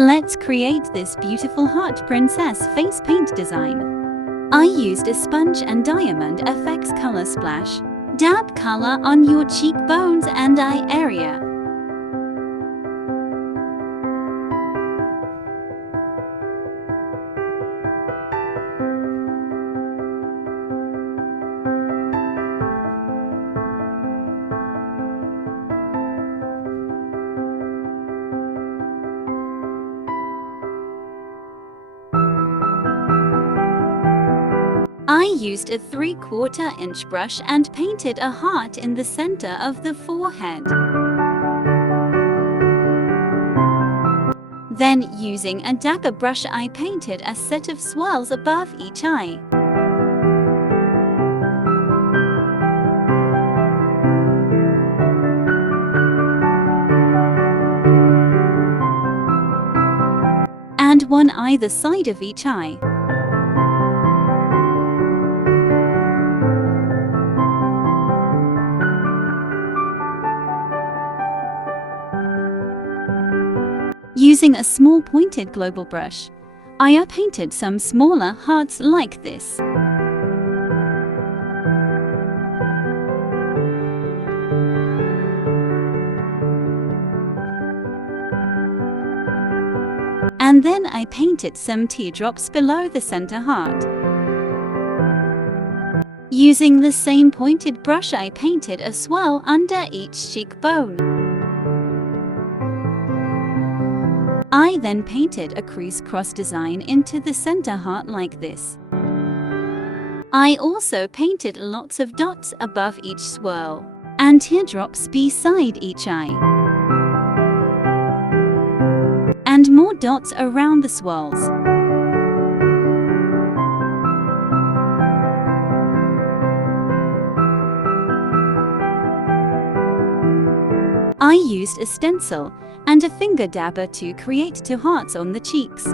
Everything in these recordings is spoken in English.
Let's create this beautiful heart princess face paint design. I used a sponge and Diamond FX color splash. Dab color on your cheekbones and eye area. I used a 3/4 inch brush and painted a heart in the center of the forehead. Then, using a dagger brush, I painted a set of swirls above each eye. And one either side of each eye. Using a small pointed global brush, I painted some smaller hearts like this. And then I painted some teardrops below the center heart. Using the same pointed brush, I painted a swirl under each cheekbone. I then painted a crisscross design into the center heart like this. I also painted lots of dots above each swirl, and teardrops beside each eye. And more dots around the swirls. I used a stencil and a finger dabber to create 2 hearts on the cheeks.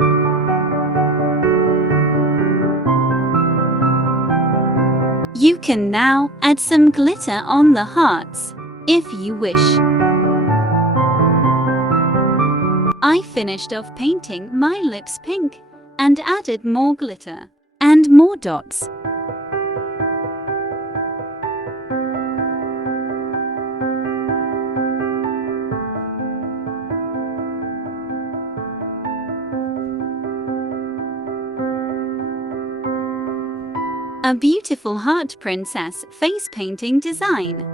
You can now add some glitter on the hearts, if you wish. I finished off painting my lips pink and added more glitter and more dots. A beautiful heart princess face painting design.